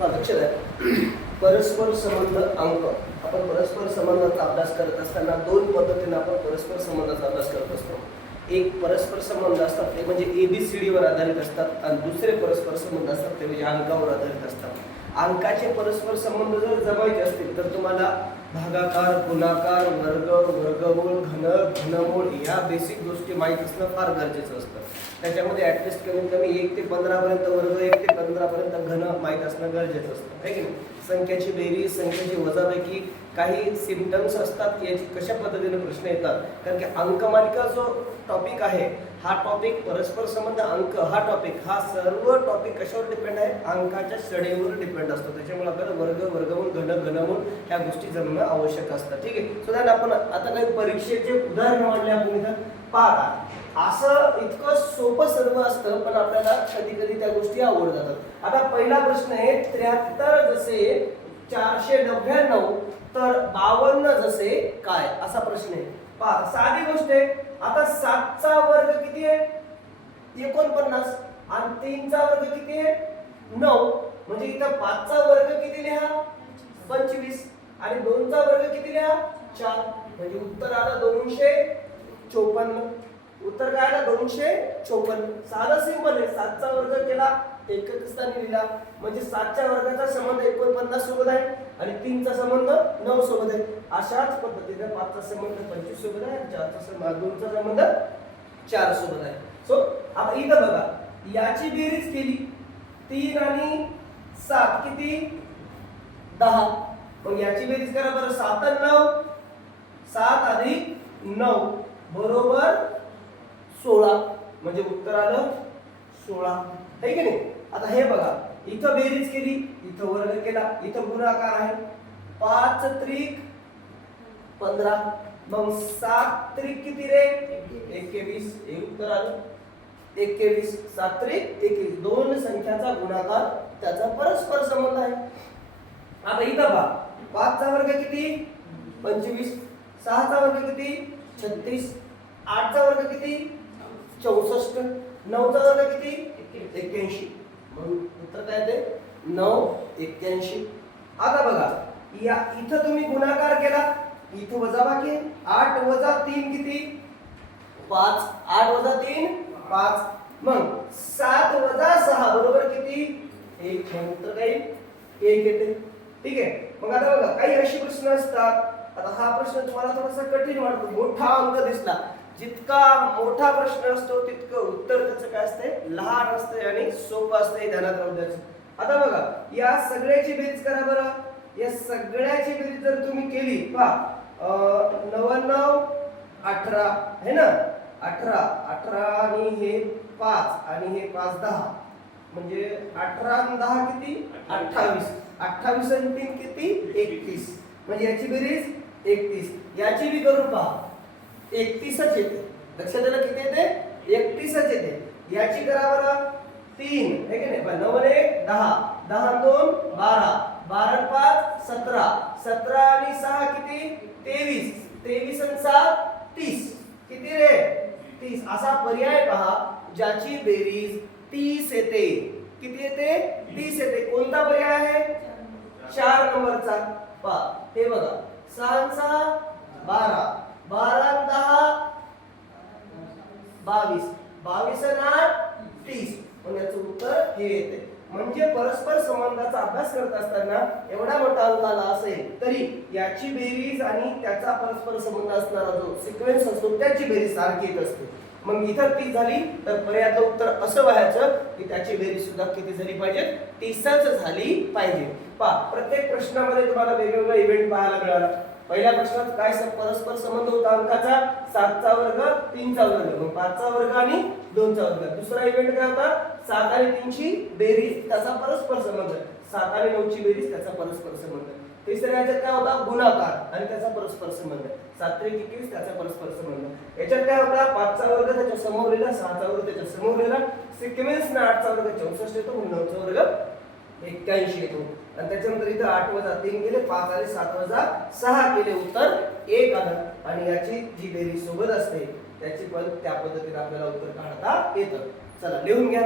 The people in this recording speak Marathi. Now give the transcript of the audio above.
हा, द्या परस्पर संबंध अंक. आपण परस्पर संबंधाचा अभ्यास करत असताना दोन पद्धतीने आपण परस्पर संबंधाचा अभ्यास करत असतो. एक परस्पर संबंध असतात ते म्हणजे ए बी सी वर आधारित असतात आणि दुसरे परस्पर संबंध असतात ते म्हणजे अंकावर आधारित असतात. अंकाचे परस्पर संबंध जर जमायचे असतील तर तुम्हाला भागाकार गुणाकार वर्ग वर्गमूळ घन घनमूळ या बेसिक गोष्टी माहीत असणं फार गरजेचं असतं. त्याच्यामध्ये ॲटलिस्ट कमीत कमी एक ते पंधरापर्यंत वर्ग एक ते पंधरापर्यंत घन माहीत असणं गरजेचं असतं. आहे की नाही? संख्याची बेरीज संख्याची वजापैकी काही सिमटम्स असतात याची कशा पद्धतीने प्रश्न येतात? कारण की अंकमालिका जो टॉपिक आहे हा टॉपिक परस्पर संबंध अंक हा टॉपिक हा सर्व टॉपिक कशावर डिपेंड आहे? अंकाच्या श्रेणीवर डिपेंड असतो. त्याच्यामुळे आपल्याला वर्ग वर्गमूळ घन घनमूळ ह्या गोष्टी जमणं आवश्यक असतं. ठीक आहे? सो दॅन आपण आता काही परीक्षेचे उदाहरण मांडले आपण इथं. पाहता असं इतकं सोपं सर्व असतं पण आपल्याला कधी कधी त्या गोष्टी आवड जातात आता पहिला प्रश्न आहे त्र्याहत्तर जसे चारशे नव्याण्णव तर बावन्न जसे काय? असा प्रश्न आहे. पहा साधी गोष्ट आहे. आता सातचा वर्ग किती आहे? एकोणपन्नास. आणि तीनचा वर्ग किती आहे? नऊ. म्हणजे इथं पाचचा वर्ग किती लिहा? पंचवीस. आणि दोनचा वर्ग किती लिहा? चार. म्हणजे उत्तर आलं दोनशे चोपन्न. उत्तर काय आलं? दोनशे चोपन्न. साधं सिंपल आहे. सातचा वर्ग केला एकच स्थानी लिहिला म्हणजे सातच्या वर्गाचा संबंध एकोणपन्नास सोबत आहे आणि तीनचा संबंध नऊ सोबत आहे. अशाच पद्धतीने पाचचा संबंध पंचवीस सोबत आहे आणि चारचा संबंध दोनचा संबंध चार सोबत आहे. सो आता इथं बघा याची बेरीज केली तीन आणि सात किती? दहा. मग याची बेरीज करा बरं सात आणि नऊ. सात अधिक नऊ बरोबर सोळा. म्हणजे उत्तर आलं सोळा. आहे की नाही? आता हे बघा इथं बेरीज केली इथं वर्ग केला इथं गुणाकार आहे. पाच त्रिक पंधरा मग सात त्रिक किती रे? एकवीस हे उत्तर आलं. एकवीस सात त्रिक एकवीस. दोन संख्याचा गुणाकार त्याचा परस्पर संबंध आहे. आता इथं पहा पाचचा वर्ग किती? पंचवीस. सहाचा वर्ग किती? छत्तीस. आठचा वर्ग किती? चौसष्ट. नऊचा वर्ग किती? एक्क्याऐंशी. म्हणून उत्तर काय ते? नऊ एक्क्याऐंशी. आता बघा या इथं तुम्ही गुणाकार केला. इथं वजा बाकी आठ वजा तीन किती? पाच. आठ वजा तीन पाच. मग सात वजा सहा बरोबर किती? एक. उत्तर काही एक येते. ठीक आहे. मग आता बघा काही अशी प्रश्न असतात. आता हा प्रश्न तुम्हाला थोडासा कठीण वाटतो. मोठा अंक दिसला. जितका मोठा प्रश्न असतो तितकं उत्तर त्याचं काय असतंय? लहान असतंय आणि सोपं असतंय ध्यानात राहू द्यायचं. आता बघा या सगळ्याची बेरीज करा बरं. या सगळ्याची बेरीज जर तुम्ही केली पहा नव्याण्णव अठरा है ना? अठरा अठरा आणि हे पाच आणि हे पाच दहा. म्हणजे अठरा आणि दहा किती? अठ्ठावीस. अठ्ठावीस आणि तीन किती? एकतीस. म्हणजे याची बेरीज एकतीस. याची बी करून पहा. एकतीसच येते. लक्षात आलं किती येते? एकतीसच येते. याची करा बरं. तीन है की नाही? नऊ आणि एक दहा. दहा दोन बारा. बारा पाच सतरा. सतरा आणि सहा किती? तेवीस. तेवीस आणि सात तीस. किती रे? तीस. असा पर्याय पहा ज्याची बेरीज तीस येते. किती येते? तीस येते. कोणता पर्याय आहे? चार नंबरचा. पहा हे बघा. सहा सहा बारा. बारा दहा बावीस. बावीस आठ तीस याचं उत्तर हे येते. म्हणजे परस्पर संबंधाचा अभ्यास करत असताना एवढा मोठा अंक आला असेल तरी याची बेरीज आणि त्याचा परस्पर संबंध असणारा जो सिक्वेन्स असतो त्याची बेरीज सारखी येत असते. मग इथं तीस झाली तर पर्यायाचं उत्तर असं व्हायचं की त्याची बेरीज सुद्धा किती झाली पाहिजे? तीसच झाली पाहिजे. पहा प्रत्येक प्रश्नामध्ये तुम्हाला वेगवेगळा इव्हेंट पाहायला मिळाला. पहिल्या प्रश्नात काय परस्पर संबंध होता? अंकाचा सातचा वर्ग तीनचा वर्ग. मग पाचचा वर्ग आणि दोनचा वर्ग. दुसरा इव्हेंट काय होता? सात आणि तीनची बेरीज त्याचा परस्पर संबंध. सात आणि नऊची बेरीज त्याचा परस्पर संबंध. तिसऱ्या याच्यात काय होता? गुणाकार आणि त्याचा परस्पर संबंध. सात त्रिक एकवीस त्याचा परस्पर संबंध. याच्यात काय होता? पाचचा वर्ग त्याच्यासमोर लिहिला सहाचा वर्ग त्याच्यासमोर लिहिला. सिक्वेन्स ना आठचा वर्ग चौसष्ट येतो नऊचा वर्ग एक्क्याऐंशी येतो. आणि त्याच्यानंतर इथं आठ वजा तीन गेले पाच आले सात वजा सहा केले उत्तर एक आलं. आणि याची जी बेरीज सोबत असते त्याची पण त्या पद्धतीने आपल्याला उत्तर काढता येतं. चला लिहून घ्या.